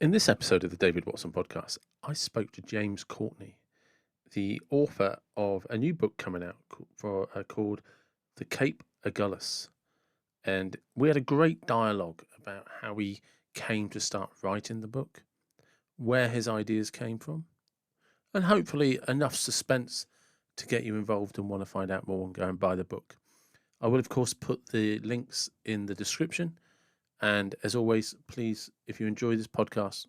In this episode of the David Watson podcast, I spoke to James Courtney, the author of a new book coming out called The Cape Agulhas. And we had a great dialogue about how he came to start writing the book, where his ideas came from, and hopefully enough suspense to get you involved and want to find out more and go and buy the book. I will, of course, put the links in the description. And as always, please, if you enjoy this podcast,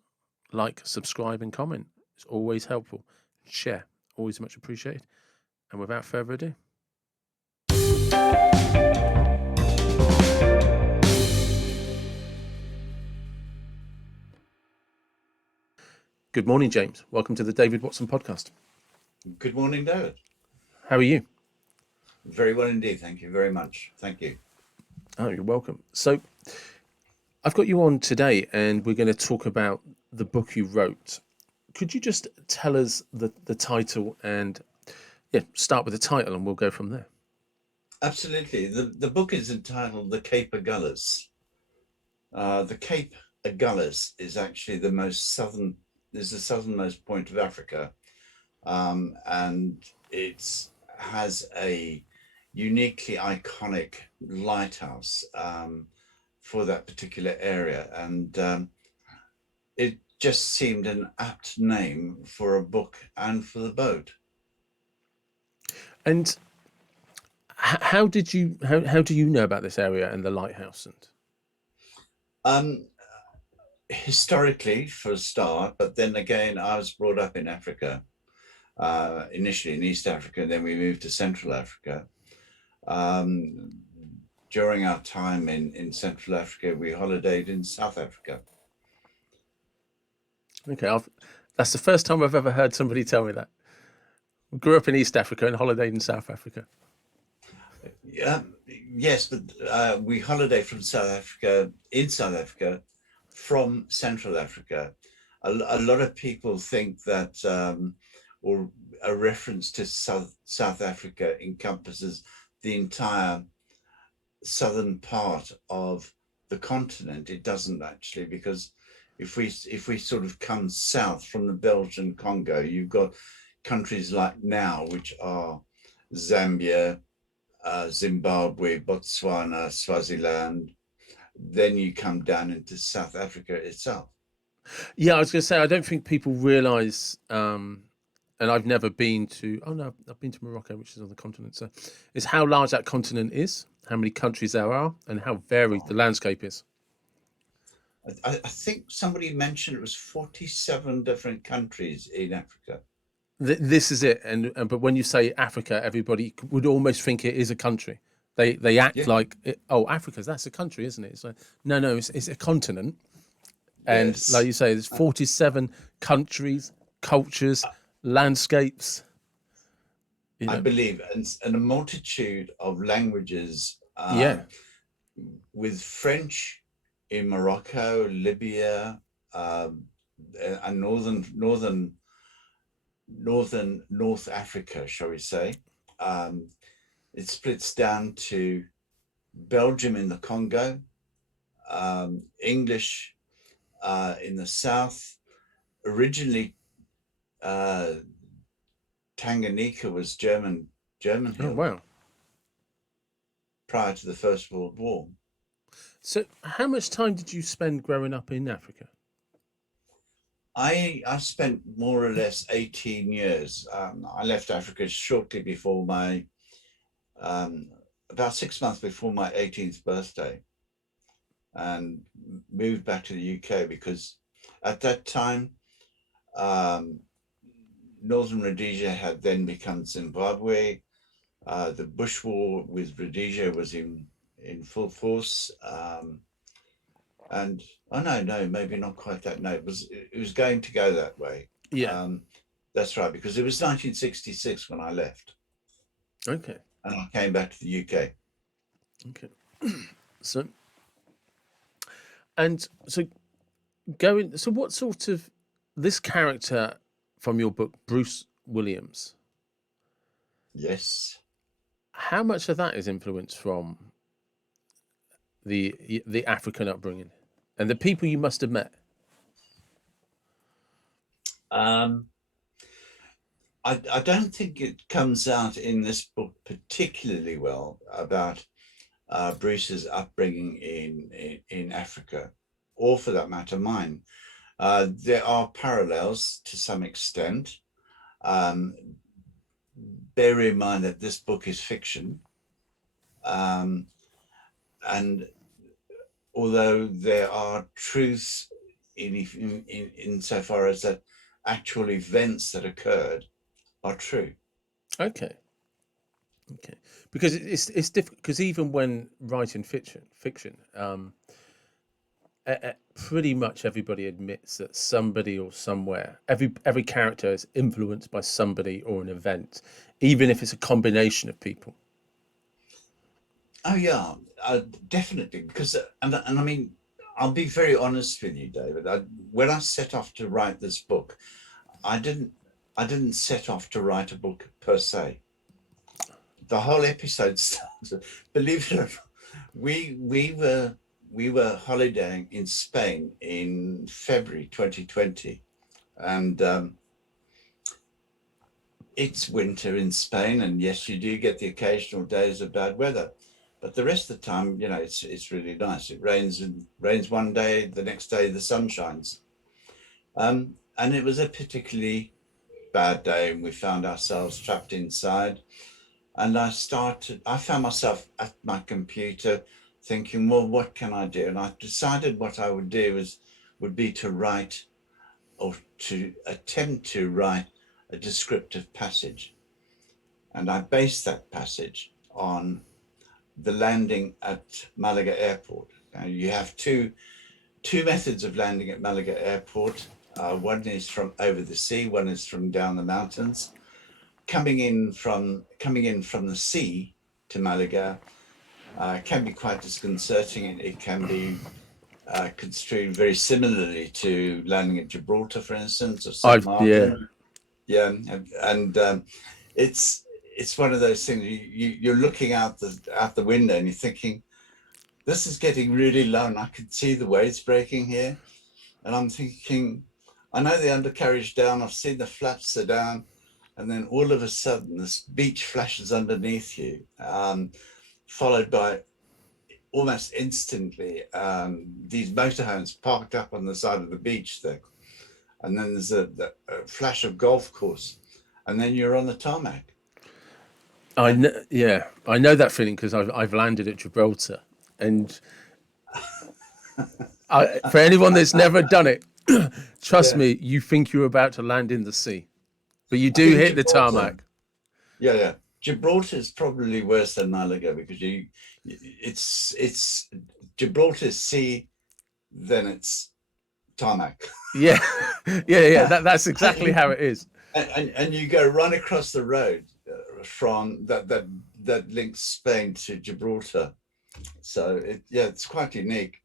like, subscribe, and comment. It's always helpful. Share, always much appreciated. And without further ado, good morning, James. Welcome to the David Watson podcast. Good morning, David. How are you? Very well indeed. Thank you very much. Thank you. Oh, you're welcome. So I've got you on today, and we're going to talk about the book you wrote. Could you just tell us the title and start with the title, and we'll go from there. Absolutely. The book is entitled The Cape Agulhas. The Cape Agulhas is actually the southernmost point of Africa, and it has a uniquely iconic lighthouse for that particular area, and it just seemed an apt name for a book and for the boat. And how do you know about this area and the lighthouse? And historically, for a start, but then again, I was brought up in Africa, initially in East Africa, then we moved to Central Africa. During our time in Central Africa, we holidayed in South Africa. Okay, that's the first time I've ever heard somebody tell me that. I grew up in East Africa and holidayed in South Africa. Yes, but we holiday from in South Africa, from Central Africa. A lot of people think that, or a reference to South Africa encompasses the entire southern part of the continent. It doesn't actually, because if we sort of come south from the Belgian Congo, you've got countries like now, which are Zambia, Zimbabwe, Botswana, Swaziland. Then you come down into South Africa itself. Yeah, I was going to say, I don't think people realise, and I've never been to, I've been to Morocco, which is on the continent, so it's how large that continent is, how many countries there are, and how varied the landscape is. I think somebody mentioned it was 47 different countries in Africa. This is it, but when you say Africa, everybody would almost think it is a country. They act like, that's a country, isn't it? It's like, no, it's a continent. And Yes. Like you say, there's 47 countries, cultures, landscapes. I believe, and a multitude of languages. With French in Morocco, Libya, and North Africa, shall we say. It splits down to Belgium in the Congo, English in the south. Originally, Tanganyika was German Oh, hill wow. prior to the First World War. So how much time did you spend growing up in Africa? I spent more or less 18 years. I left Africa shortly before about 6 months before my 18th birthday, and moved back to the UK because at that time, Northern Rhodesia had then become Zimbabwe. The Bush War with Rhodesia was in full force. And no, maybe not quite that. No, it was going to go that way. Yeah. That's right, because it was 1966 when I left. Okay. And I came back to the UK. Okay. So what sort of this character from your book, Bruce Williams? Yes. How much of that is influenced from the African upbringing and the people you must have met? Um, I don't think it comes out in this book particularly well about Bruce's upbringing in Africa, or for that matter, mine. There are parallels to some extent. Um, Bear in mind that this book is fiction. Um, and although there are truths insofar as that actual events that occurred are true. Okay. Okay. Because it's difficult. Because even when writing fiction, pretty much everybody admits that somebody or somewhere, every character is influenced by somebody or an event, even if it's a combination of people. Oh yeah, definitely. Because and I mean, I'll be very honest with you, David. When I set off to write this book, I didn't I didn't set off to write a book per se. The whole episode started, believe it or not, we we were we were holidaying in Spain in February 2020, and it's winter in Spain, and yes, you do get the occasional days of bad weather, but the rest of the time, it's really nice. It rains one day, the next day the sun shines. And it was a particularly bad day, and we found ourselves trapped inside. And I found myself at my computer thinking, well, what can I do? And I decided what I would do would be to write, or to attempt to write, a descriptive passage. And I based that passage on the landing at Malaga Airport. Now, you have two methods of landing at Malaga Airport. One is from over the sea, one is from down the mountains. Coming in from the sea to Malaga can be quite disconcerting. It can be construed very similarly to landing at Gibraltar, for instance, or St. Yeah. Martin. Yeah, and it's one of those things. You're looking out the window and you're thinking, this is getting really low, and I can see the waves breaking here. And I'm thinking, I know the undercarriage down. I've seen the flaps are down, and then all of a sudden, this beach flashes underneath you, followed by almost instantly these motorhomes parked up on the side of the beach there, and then there's a flash of golf course, and then you're on the tarmac. And Yeah, I know that feeling because I've landed at Gibraltar, and for anyone that's never done it, trust yeah, me, you think you're about to land in the sea, but you I do think hit the Gibraltar. tarmac. Yeah. Gibraltar is probably worse than Malaga because it's Gibraltar's sea, then it's tarmac. Yeah, yeah. That's and, exactly you, how it is. and you go right across the road from that links Spain to Gibraltar. So it's quite unique.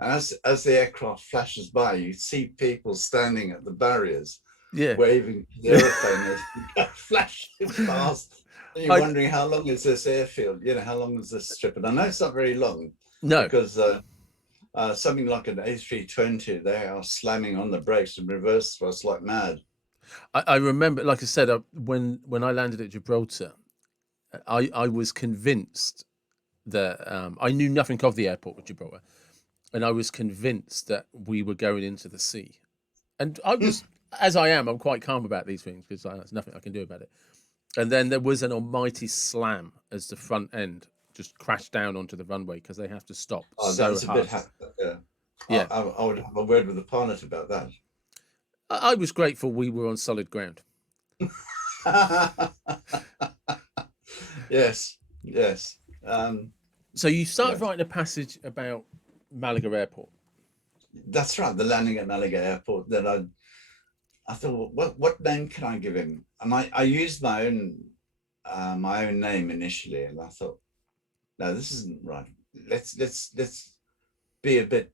And as the aircraft flashes by, you see people standing at the barriers, Yeah, waving the aeroplane as flashing past. And you're I wondering, how long is this airfield? How long is this strip? And I know it's not very long no, because something like an A320, they are slamming on the brakes and reverse thrust like mad. I remember, like I said, when I landed at Gibraltar, I was convinced that I knew nothing of the airport of Gibraltar, and I was convinced that we were going into the sea. And I was, as I am, I'm quite calm about these things because there's nothing I can do about it. And then there was an almighty slam as the front end just crashed down onto the runway because they have to stop Oh, that so was a bit. hard. Yeah, Yeah, I would have a word with the pilot about I was grateful we were on solid ground. that. Yes. So you started Yes, writing a passage about Malaga Airport. that's right. The landing at Malaga Airport. That I thought, what name can I give him? And I used my own name initially, and I thought, no, this isn't right. Let's be a bit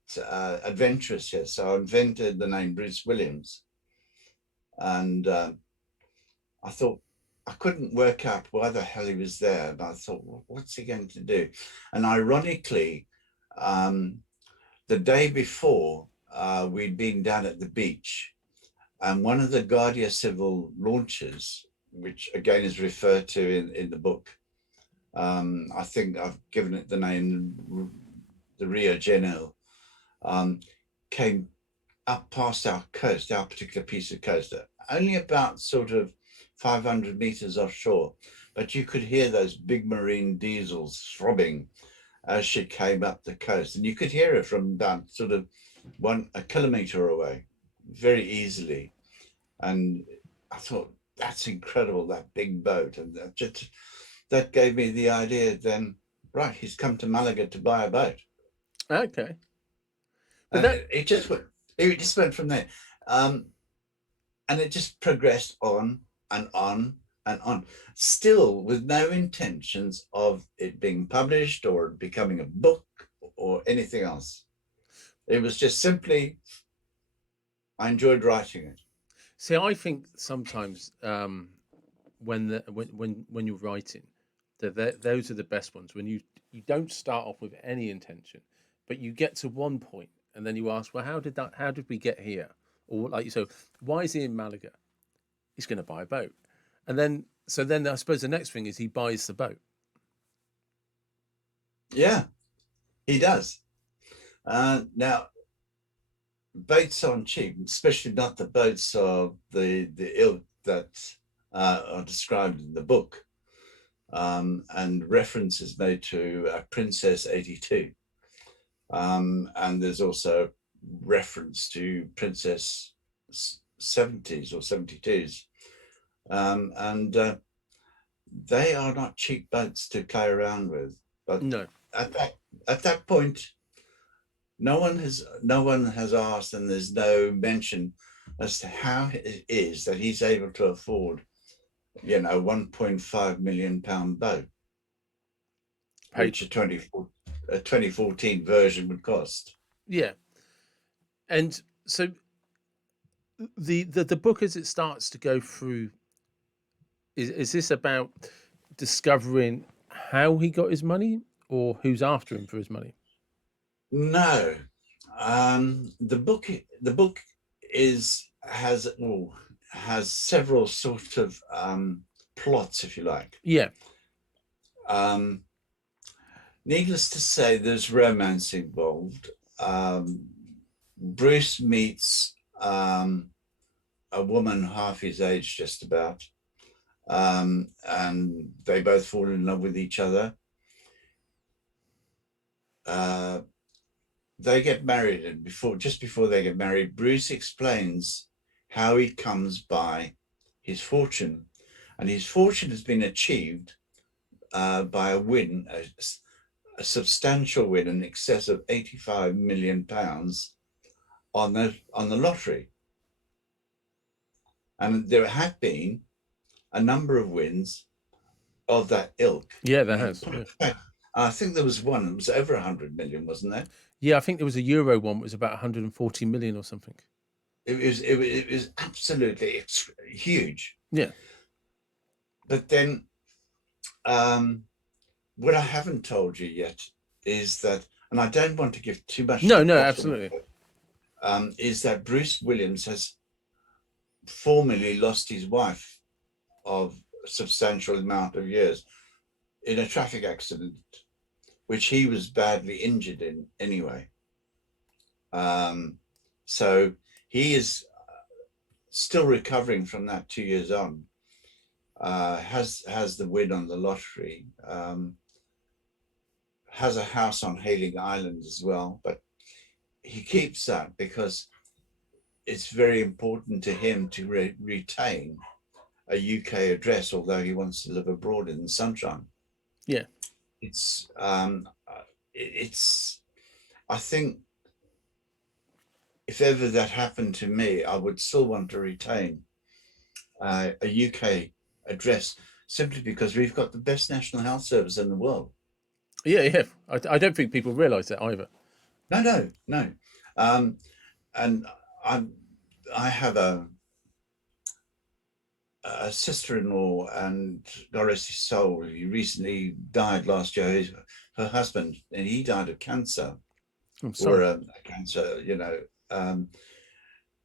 adventurous here. So I invented the name Bruce Williams, and I thought, I couldn't work out why the hell he was there. And I thought, well, what's he going to do? And ironically, um, the day before, we'd been down at the beach, And one of the Guardia Civil launches, which again is referred to in the book, I think I've given it the name, the Rio Geno, came up past our coast, our particular piece of coast, only about sort of 500 meters offshore. But you could hear those big marine diesels throbbing as she came up the coast. And you could hear it from about sort of a kilometer away very easily. And I thought, that's incredible, that big boat. And that gave me the idea then, right, he's come to Malaga to buy a boat. Okay. But And that, it just went from there. And it just progressed on and on and on, still with no intentions of it being published or becoming a book or anything else. It was just simply, I enjoyed writing it. see, I think sometimes when you're writing, those are the best ones. When you don't start off with any intention, but you get to one point and then you ask, well, how did we get here? Or like, so why is he in Malaga? He's going to buy a boat. And then, so then I suppose the next thing is he buys the boat. Yeah, he does. Now, boats aren't cheap, especially not the boats of the ilk that are described in the book. And reference is made to Princess 82. And there's also reference to Princess 70s or 72s. And they are not cheap boats to play around with. But No. at that point, no one has asked, and there's no mention as to how it is that he's able to afford, you know, £1.5 million boat, which a 2014 version would cost. Yeah. And so the book as it starts to go through, is this about discovering how he got his money or who's after him for his money? No, the book has several sort of plots, if you like. Yeah. Needless to say, there's romance involved. Bruce meets a woman half his age, just about, and they both fall in love with each other. They get married, and just before they get married, Bruce explains how he comes by his fortune, and his fortune has been achieved by a win, a substantial win in excess of £85 million on the lottery. And there have been a number of wins of that ilk. Yeah, there has. Yeah. I think there was one that was over 100 million, wasn't there? Yeah, I think there was a Euro one, was about 140 million or something. It was absolutely huge. Yeah. But then what I haven't told you yet is that, and I don't want to give too much. No, absolutely. Is that Bruce Williams has formerly lost his wife of a substantial amount of years in a traffic accident, which he was badly injured in anyway. So he is still recovering from that 2 years on. Has the win on the lottery, has a house on Hailing Island as well, but he keeps that because it's very important to him to retain a UK address, although he wants to live abroad in the sunshine. Yeah. It's I think if ever that happened to me, I would still want to retain a UK address, simply because we've got the best National Health Service in the world. Yeah. I don't think people realise that either. No. And I have a sister-in-law, and God rest his soul, he recently died last year. Her husband, and he died of cancer. I'm sorry. Or a cancer, you know.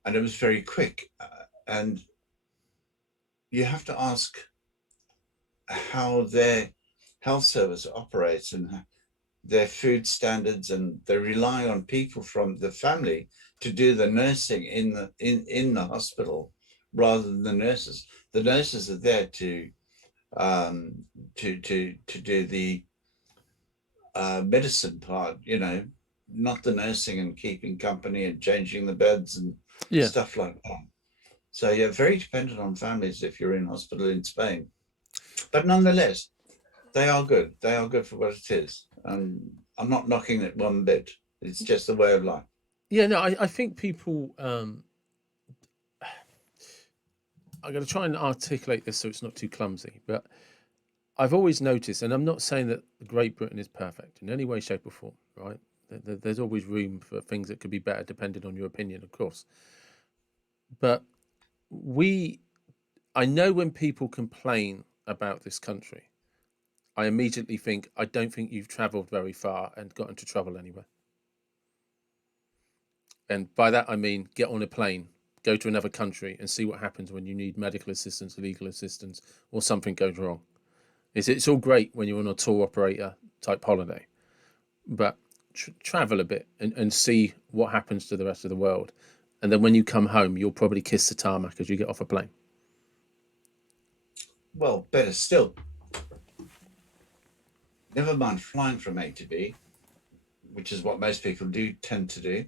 and it was very quick. And you have to ask how their health service operates and their food standards, and they rely on people from the family to do the nursing in the hospital rather than the nurses. The nurses are there um, to do the medicine part, not the nursing and keeping company and changing the beds and Yeah. stuff like that. So you're very dependent on families if you're in hospital in Spain. But nonetheless, they are good. They are good for what it is. And I'm not knocking it one bit. It's just the way of life. Yeah, no, I think people. I'm going to try and articulate this so it's not too clumsy, but I've always noticed, and I'm not saying that Great Britain is perfect in any way, shape, or form, right? There's always room for things that could be better, depending on your opinion, of course. But we, I know when people complain about this country, I immediately think, I don't think you've travelled very far and got into trouble anywhere. And by that, I mean, get on a plane, go to another country, and see what happens when you need medical assistance, legal assistance, or something goes wrong. It's all great when you're on a tour operator type holiday, but travel a bit and see what happens to the rest of the world. And then when you come home, you'll probably kiss the tarmac as you get off a plane. Well, better still, never mind flying from A to B, which is what most people do tend to do.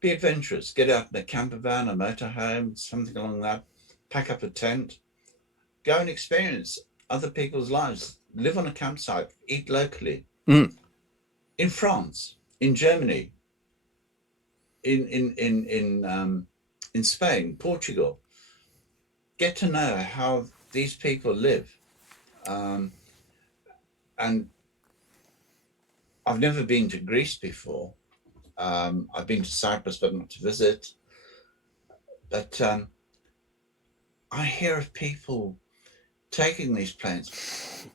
Be adventurous. Get out in a camper van, a motorhome, something along that. Pack up a tent. Go and experience other people's lives. Live on a campsite. Eat locally. Mm. In France, in Germany, in Spain, Portugal. Get to know how these people live. Um, and I've never been to Greece before. I've been to Cyprus, but not to visit. But I hear of people taking these planes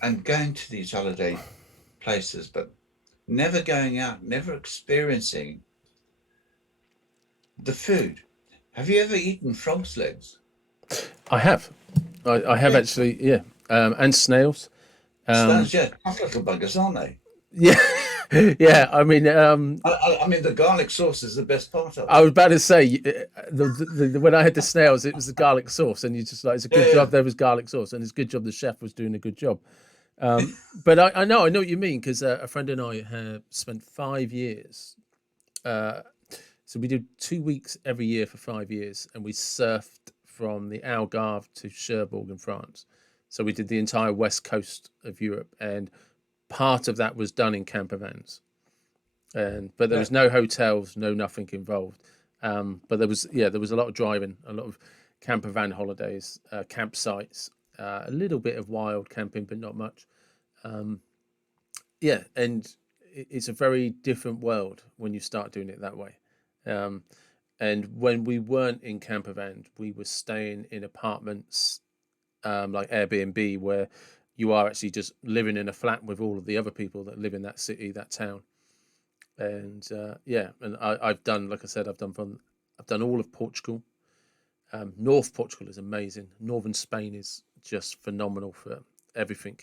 and going to these holiday places, but never going out, never experiencing the food. Have you ever eaten frog's legs? I have. I have Yeah, actually, yeah. And snails. snails, yeah, tough little buggers, aren't they? Yeah. Yeah. I mean, I mean, the garlic sauce is the best part of I it. was about to say, when I had the snails, it was the garlic sauce, and you just like, it's a good Yeah, job there was garlic sauce, and it's a good job the chef was doing a good job. But I know what you mean, because a friend and I have spent 5 years. Uh, so we did 2 weeks every year for 5 years, and we surfed from the Algarve to Cherbourg in France. So we did the entire west coast of Europe, and part of that was done in camper vans. But there yeah, was no hotels, no nothing involved. But there was a lot of driving, a lot of camper van holidays, campsites, a little bit of wild camping, but not much. Um, yeah, and it's a very different world when you start doing it that way. Um, and when we weren't in camper vans, we were staying in apartments, like Airbnb, where you are actually just living in a flat with all of the other people that live in that city, that town. And yeah, and I've done, like I said, I've done all of Portugal. North Portugal is amazing. Northern Spain is just phenomenal for everything,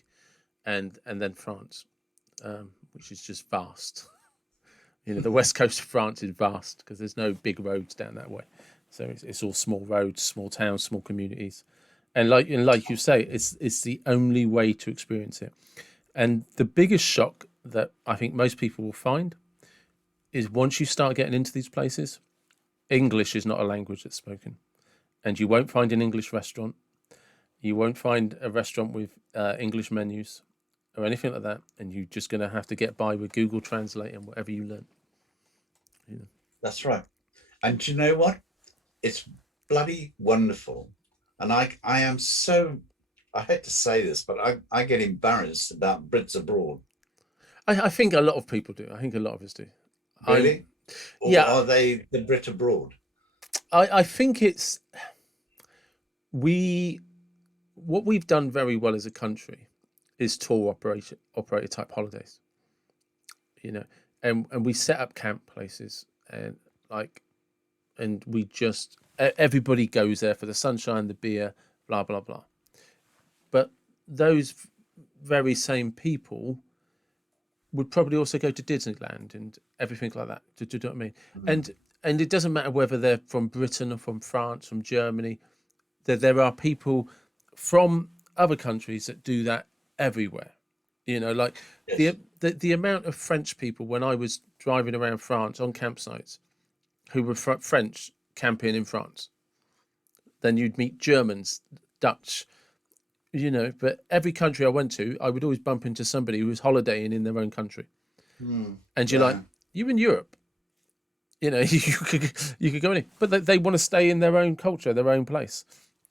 and then France, which is just vast. The west coast of France is vast because there's no big roads down that way, so it's all small roads, small towns, small communities, and like you say, it's the only way to experience it. And the biggest shock that I think most people will find is once you start getting into these places, English is not a language that's spoken, and you won't find an English restaurant. You won't find a restaurant with English menus or anything like that, and you're just going to have to get by with Google Translate and whatever you learn. Yeah. that's right. And do you know what? It's bloody wonderful. And I am so, I hate to say this, but I get embarrassed about Brits abroad. I think a lot of people do. I think a lot of us do. I'm Really? Or Yeah. are they the Brit abroad? I think it's we what we've done very well as a country is tour operator type holidays. You know, and we set up camp places, and like and we just everybody goes there for the sunshine, the beer, blah blah blah. But those very same people would probably also go to Disneyland and everything like that. Do you know what I mean? Mm. And it doesn't matter whether they're from Britain or from France, from Germany. There are people from other countries that do that everywhere. You know, like Yes. the amount of French people when I was driving around France on campsites who were French camping in France. Then you'd meet Germans, Dutch, you know. But every country I went to, I would always bump into somebody who was holidaying in their own country. Mm. And you're like, Yeah. you're in Europe. You know, you could go in, but they want to stay in their own culture, their own place,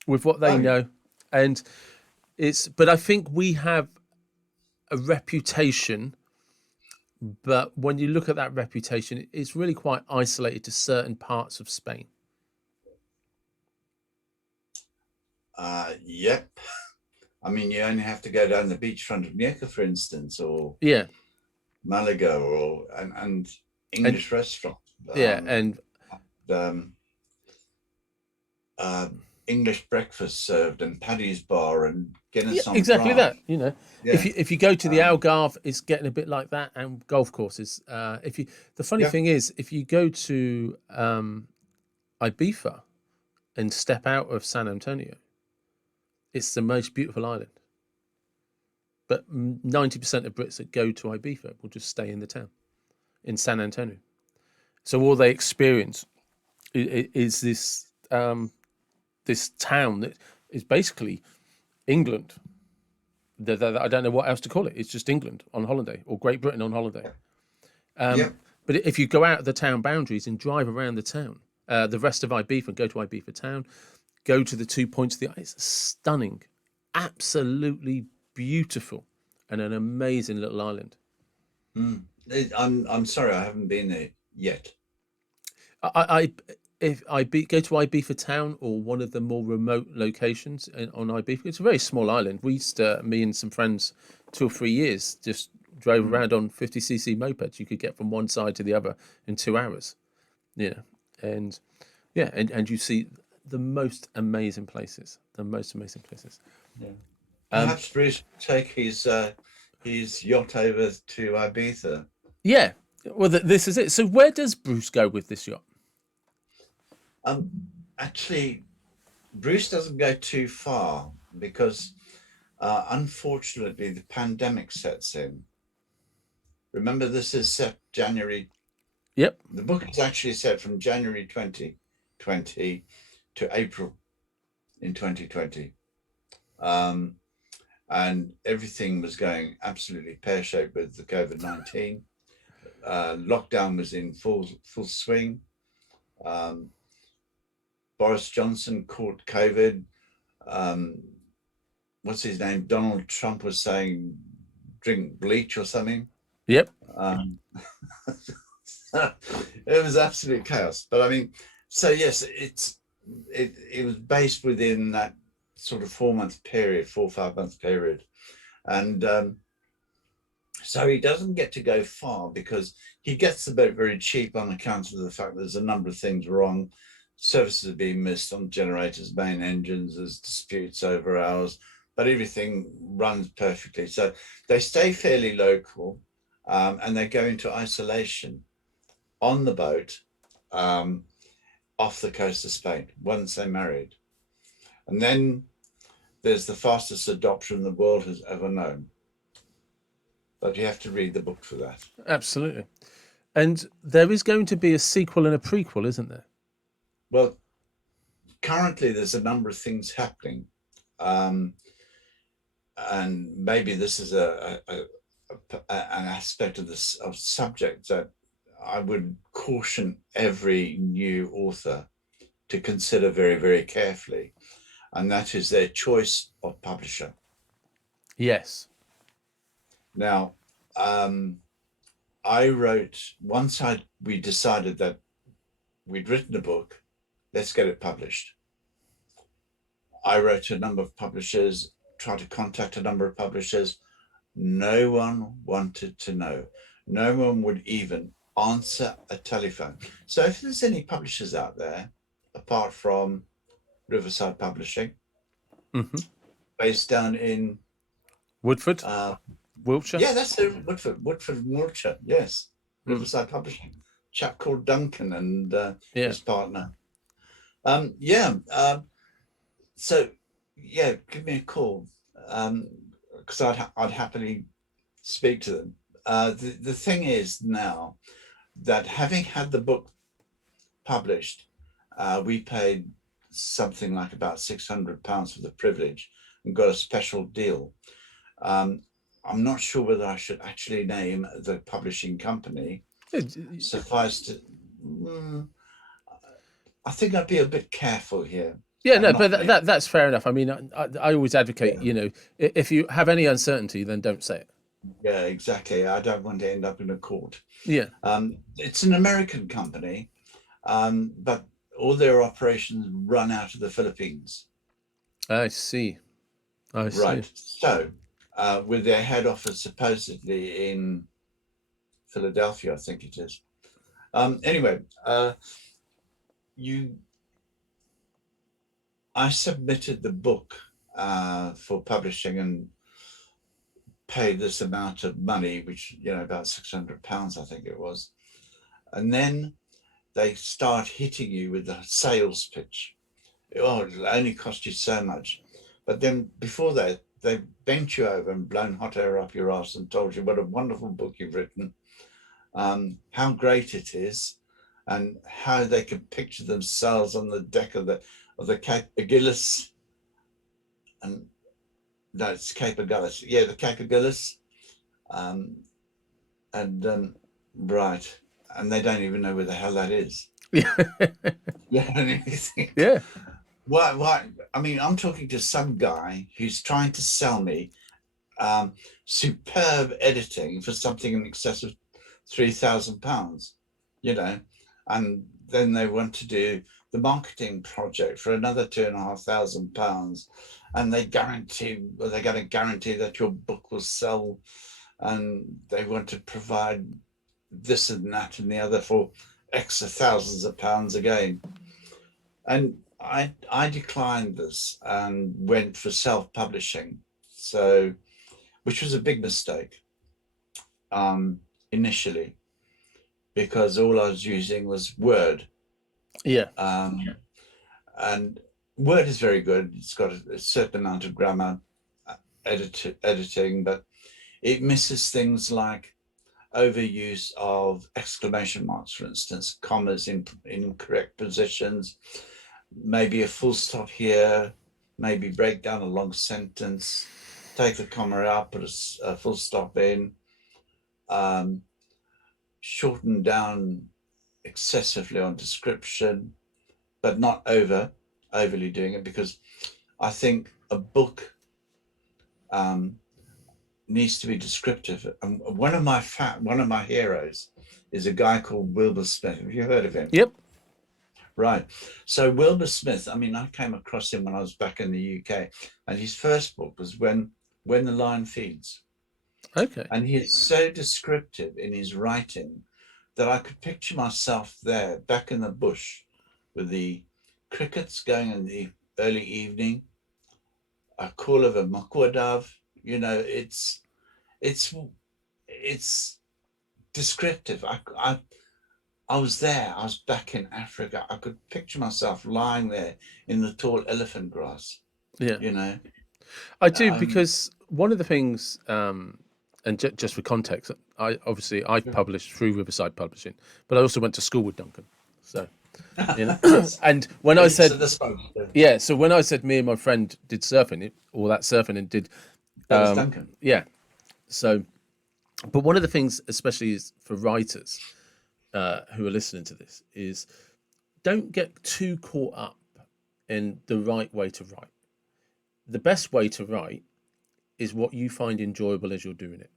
with what they Oh, know. And but I think we have a reputation, but when you look at that reputation, it's really quite isolated to certain parts of Spain. yep. I mean, you only have to go down the beachfront of Mallorca, for instance, or Yeah, Malaga, or and and English restaurants, yeah, and um, uh, English breakfast served, and Paddy's bar, and yeah, Guinness on exactly draft. that. You know, Yeah. if you go to the Um, Algarve, it's getting a bit like that, and golf courses. If you The funny yeah. thing is, if you go to Ibiza and step out of San Antonio, it's the most beautiful island. But 90% of Brits that go to Ibiza will just stay in the town in San Antonio. So all they experience is this town that is basically England. I don't know what else to call it. It's just England on holiday, or Great Britain on holiday. Yeah. But if you go out of the town boundaries and drive around the town, the rest of Ibiza, and go to Ibiza town, go to the 2 points of the eye, it's stunning, absolutely beautiful, and an amazing little island. Mm. I'm sorry, I haven't been there yet. I if go to Ibiza town or one of the more remote locations on Ibiza, it's a very small island. We used to, me and some friends, 2 or 3 years, just drove Mm. around on 50cc mopeds. You could get from one side to the other in 2 hours. You know, and yeah, and you see the most amazing places, the most amazing places. Yeah. Um, Perhaps Bruce will take his yacht over to Ibiza. yeah, well, this is it. So where does Bruce go with this yacht? Um, Actually, Bruce doesn't go too far because, unfortunately, the pandemic sets in. Remember, this is set January. Yep. The book is actually set from January 2020 to April in 2020. And everything was going absolutely pear-shaped with the COVID-19. Lockdown was in full swing. Um, Boris Johnson caught COVID. Um, what's his name? Donald Trump was saying, drink bleach or something. Yep. Um, it was absolute chaos. But I mean, so yes, it was based within that sort of 4 month period, 4 or 5 month period. And so he doesn't get to go far because he gets the boat very cheap on account of the fact there's a number of things wrong. Services are being missed on generators, main engines, there's disputes over hours, but everything runs perfectly. So they stay fairly local, and they go into isolation on the boat, off the coast of Spain once they're married. And then there's the fastest adoption the world has ever known. But you have to read the book for that. Absolutely. And there is going to be a sequel and a prequel, isn't there? Well, currently there's a number of things happening. And maybe this is an aspect of this of subject that I would caution every new author to consider very, very carefully, and that is their choice of publisher. Yes. Now, I wrote once we decided that we'd written a book, let's get it published. I wrote to a number of publishers, tried to contact a number of publishers. No one wanted to know. No one would even answer a telephone. So if there's any publishers out there, apart from Riverside Publishing, Hmm. based down in Woodford, uh, Wiltshire. yeah, that's it, Woodford, Wiltshire. Yes, Mm. Riverside Publishing. Chap called Duncan and Yeah. his partner. Yeah. So yeah, give me a call because I'd happily speak to them. The thing is now that having had the book published, we paid something like about £600 for the privilege and got a special deal. Um, I'm not sure whether I should actually name the publishing company. Suffice to, I think I'd be a bit careful here. Yeah, I'm no, but not name. that's fair enough. I mean, I always advocate, Yeah, if you have any uncertainty, then don't say it. yeah, exactly. I don't want to end up in a court. Yeah, It's an American company, but all their operations run out of the Philippines. I see. I see. Right. So, with their head office supposedly in Philadelphia, I think it is. Anyway, I submitted the book for publishing and paid this amount of money, which about £600, I think it was, and then they start hitting you with the sales pitch. Oh, it'll only cost you so much. But then before that, they've bent you over and blown hot air up your ass and told you what a wonderful book you've written, how great it is, and how they can picture themselves on the deck of the Cape Agulhas. And no, it's Cape Agulhas. Yeah, the Cape Agulhas. Right. And they don't even know where the hell that is. Yeah. Yeah, and you think, Yeah. why? I mean, I'm talking to some guy who's trying to sell me superb editing for something in excess of £3,000, and then they want to do the marketing project for another £2,500, and they're going to guarantee that your book will sell, and they want to provide this and that and the other for X of thousands of pounds again. And I declined this and went for self-publishing, so which was a big mistake initially, because all I was using was Word. Yeah. And Word is very good. It's got a certain amount of grammar editing, but it misses things like overuse of exclamation marks, for instance, commas in incorrect positions, maybe a full stop here, maybe break down a long sentence, take the comma out, put a full stop in, shorten down excessively on description, but not overly doing it, because I think a book needs to be descriptive. And one of my heroes is a guy called Wilbur Smith. Have you heard of him? Yep. Right. So Wilbur Smith, I mean, I came across him when I was back in the UK, and his first book was When the Lion Feeds. Okay. And he is so descriptive in his writing that I could picture myself there back in the bush with the crickets going in the early evening, a call of a makua dove. It's descriptive. I was there. I was back in Africa. I could picture myself lying there in the tall elephant grass. Yeah. I do, Um, because one of the things, and just for context, I published through Riverside Publishing, but I also went to school with Duncan. So, and when I said, so when I said me and my friend did surfing, all that surfing, and did, that was Duncan. yeah. So, but one of the things, especially is for writers who are listening to this, is don't get too caught up in the right way to write. The best way to write is what you find enjoyable as you're doing it.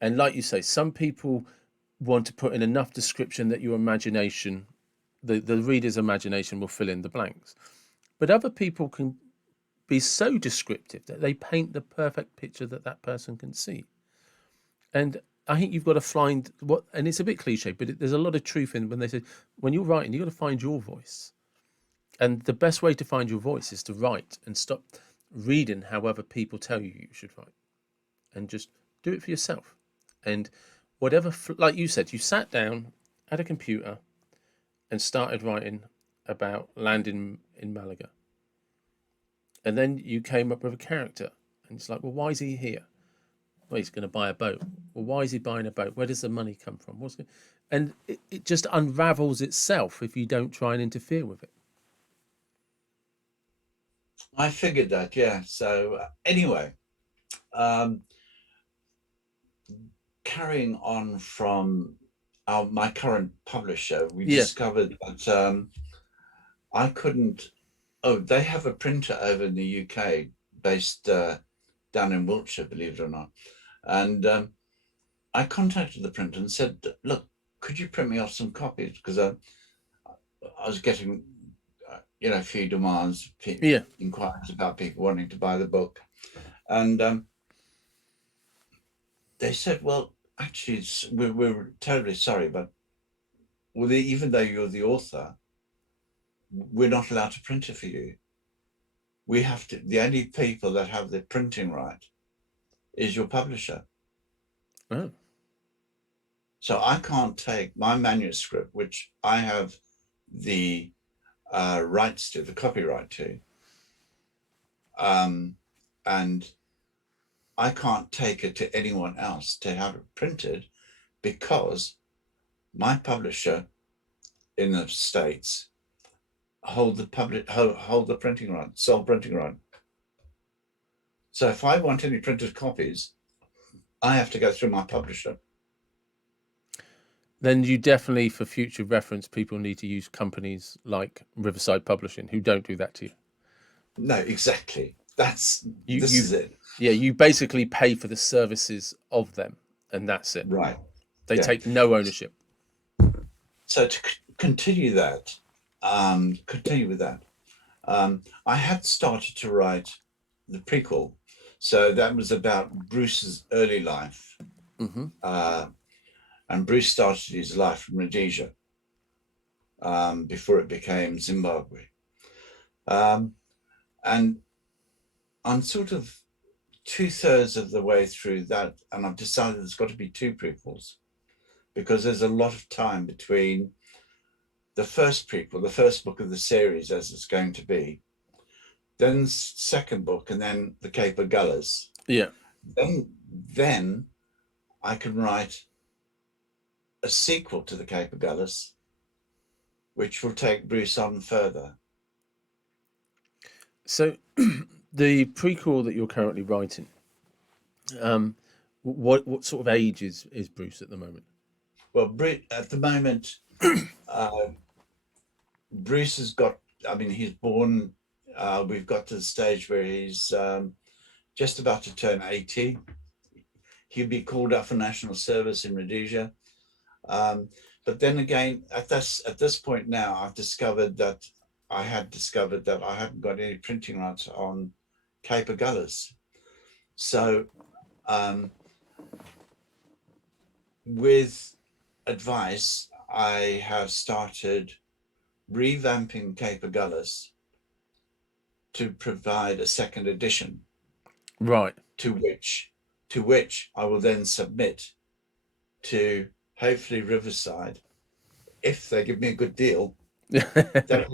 And like you say, some people want to put in enough description that your imagination, the reader's imagination, will fill in the blanks. But other people can be so descriptive that they paint the perfect picture that person can see. And I think you've got to find what, and it's a bit cliche, but there's a lot of truth in when they say when you're writing, you've got to find your voice, and the best way to find your voice is to write and stop reading however people tell you should write, and just do it for yourself. And whatever, like you said, you sat down at a computer and started writing about landing in Malaga, and then you came up with a character, and it's like, well, why is he here? Well, he's going to buy a boat. Well, why is he buying a boat? Where does the money come from? And it just unravels itself if you don't try and interfere with it. I figured that, yeah. So anyway, um, carrying on from my current publisher, we Yeah. discovered that I couldn't. Oh, they have a printer over in the UK based down in Wiltshire, believe it or not. And I contacted the printer and said, look, could you print me off some copies? Because I was getting, a few demands, Yeah. inquiries about people wanting to buy the book. And they said, well, actually, we're terribly sorry, but even though you're the author, we're not allowed to print it for you. We have to, the only people that have the printing right is your publisher. Oh. So I can't take my manuscript, which I have the rights to, the copyright to, and I can't take it to anyone else to have it printed because my publisher in the States hold the printing right, sole printing right. So if I want any printed copies, I have to go through my publisher. Then you definitely, for future reference, people need to use companies like Riverside Publishing who don't do that to you. No, exactly. This You is it. Yeah, you basically pay for the services of them, and that's it. Right. They Yeah. take no ownership. So to continue that, I had started to write the prequel. So that was about Bruce's early life. Mm-hmm. And Bruce started his life in Rhodesia before it became Zimbabwe. And I'm sort of 2/3 of the way through that, and I've decided there's got to be two prequels because there's a lot of time between the first prequel, the first book of the series, as it's going to be, then second book, and then the Cape Agulhas. Yeah. Then I can write a sequel to the Cape Agulhas, which will take Bruce on further. So, the prequel that you're currently writing, what sort of age is Bruce at the moment? Well, at the moment, Bruce has got. I mean, he's born. We've got to the stage where he's just about to turn 80. He'll be called up for national service in Rhodesia. But then again, at this point now, I had discovered that I hadn't got any printing rights on Cape Agulhas. So with advice, I have started revamping Cape Agulhas to provide a second edition. Right. To which I will then submit to hopefully Riverside, if they give me a good deal, that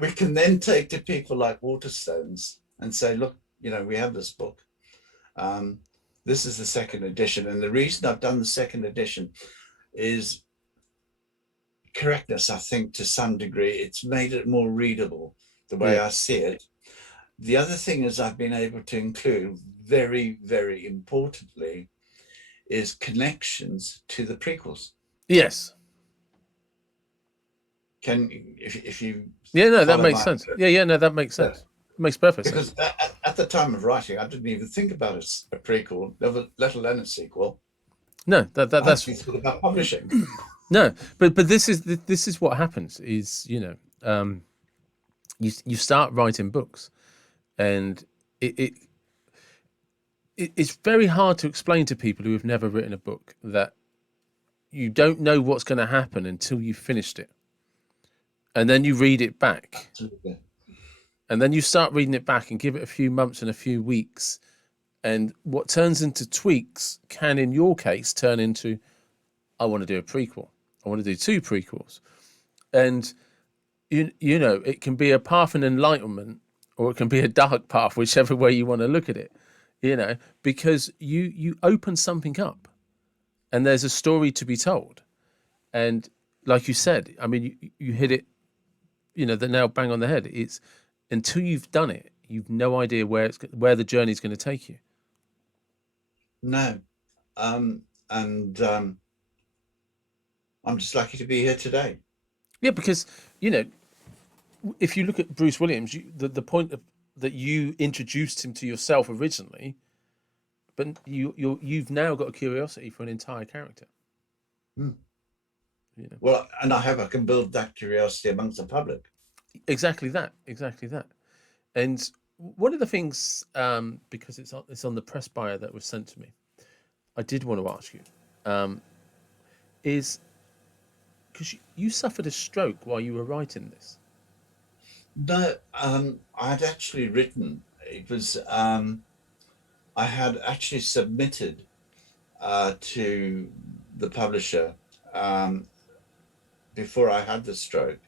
we can then take to people like Waterstones and say, look, we have this book. This is the second edition. And the reason I've done the second edition is correctness, I think, to some degree. It's made it more readable the way I see it. The other thing is I've been able to include, very, very importantly, is connections to the prequels. Yes. If you that makes sense. That makes sense. It makes perfect sense. Because at the time of writing, I didn't even think about a prequel, let alone a sequel. No, that's thought about publishing. No, but this is what happens. Is you start writing books, and it it's very hard to explain to people who have never written a book that you don't know what's going to happen until you've finished it. And then you read it back. Absolutely. And then you start reading it back and give it a few months and a few weeks. And what turns into tweaks can, in your case, turn into, I want to do a prequel. I want to do 2 prequels. And, you know, it can be a path of enlightenment or it can be a dark path, whichever way you want to look at it, you know, because you open something up and there's a story to be told. And like you said, I mean, you hit it, you know, the nail bang on the head. It's until you've done it, you've no idea where the journey is going to take you. No. And I'm just lucky to be here today. Yeah, because, you know, if you look at Bruce Williams, the point of, that you introduced him to yourself originally, but you've now got a curiosity for an entire character. Hmm. You know? Well, and I can build that curiosity amongst the public. Exactly that. And one of the things, because it's on the press bio that was sent to me, I did want to ask you, is because you suffered a stroke while you were writing this. No, I'd actually written. It was I had actually submitted to the publisher before I had the stroke.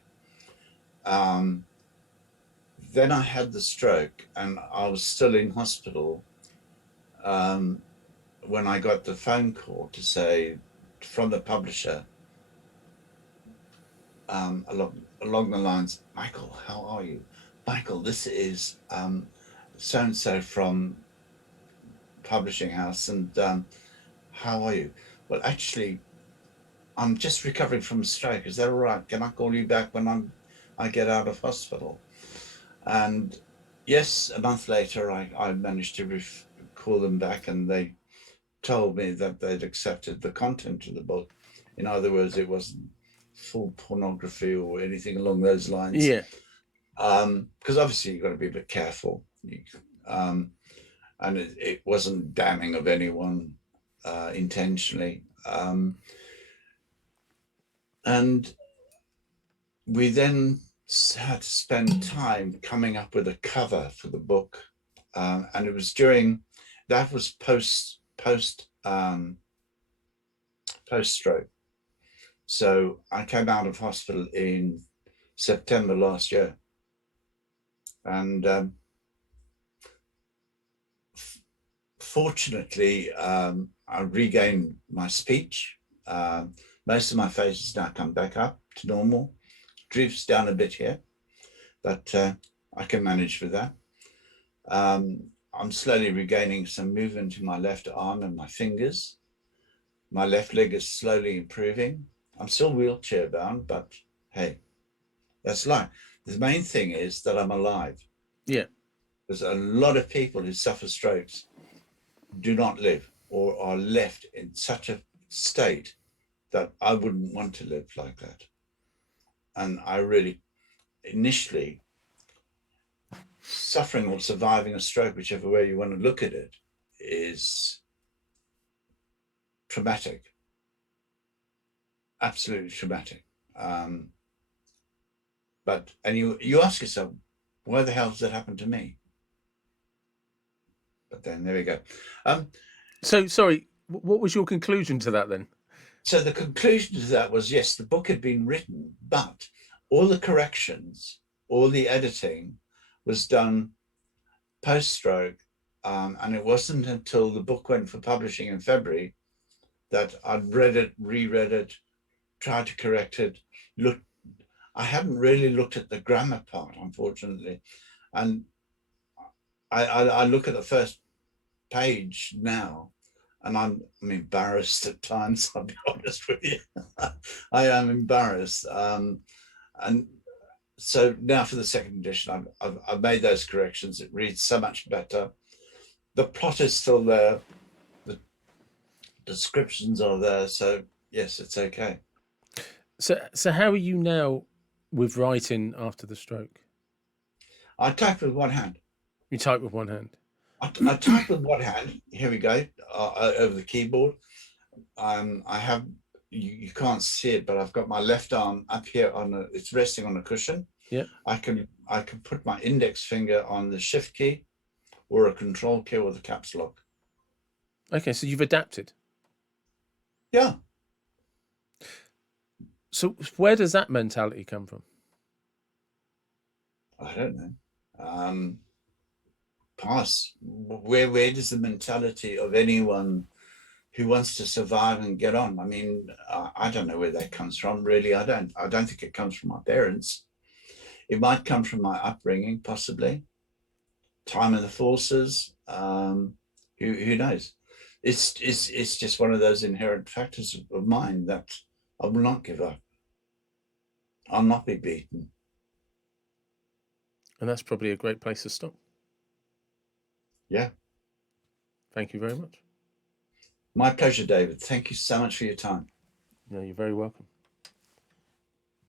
Then I had the stroke, and I was still in hospital when I got the phone call to say from the publisher along the lines, Michael, how are you? Michael, this is so and so from publishing house, and how are you? Well, actually, I'm just recovering from a stroke. Is that all right? Can I call you back when I get out of hospital? And yes, a month later, I managed to call them back, and they told me that they'd accepted the content of the book. In other words, it wasn't full pornography or anything along those lines. Yeah. Because obviously you've got to be a bit careful. And it wasn't damning of anyone intentionally. And we then had to spend time coming up with a cover for the book. And it was that was post stroke. So I came out of hospital in September last year. And fortunately, I regained my speech. Most of my face has now come back up to normal. Drifts down a bit here, but I can manage with that. I'm slowly regaining some movement in my left arm and my fingers. My left leg is slowly improving. I'm still wheelchair bound, but hey, that's life. The main thing is that I'm alive. Yeah. There's a lot of people who suffer strokes do not live or are left in such a state that I wouldn't want to live like that. And I really, initially, suffering or surviving a stroke, whichever way you want to look at it, is traumatic, absolutely traumatic. And you ask yourself, why the hell does that happen to me? But then there we go. So sorry, what was your conclusion to that then? So the conclusion to that was, yes, the book had been written, but all the corrections, all the editing was done post-stroke. And it wasn't until the book went for publishing in February that I'd read it, reread it, tried to correct it. I hadn't really looked at the grammar part, unfortunately. And I look at the first page now, and I'm embarrassed at times, I'll be honest with you. I am embarrassed. And so now for the second edition, I've made those corrections. It reads so much better. The plot is still there. The descriptions are there. So yes, it's okay. So how are you now with writing after the stroke? I type with one hand. You type with one hand. I type with one hand. Here we go, over the keyboard. I have, you can't see it, but I've got my left arm up here it's resting on a cushion. Yeah. I can put my index finger on the shift key or a control key or the caps lock. Okay, so you've adapted. Yeah. So where does that mentality come from? I don't know. Pass. Where does the mentality of anyone who wants to survive and get on? I mean, I don't know where that comes from, really. I don't think it comes from my parents. It might come from my upbringing, possibly. Time in the forces. Who knows? It's just one of those inherent factors of mine that I will not give up. I'll not be beaten. And that's probably a great place to stop. Yeah. Thank you very much. My pleasure, David. Thank you so much for your time. No, you're very welcome.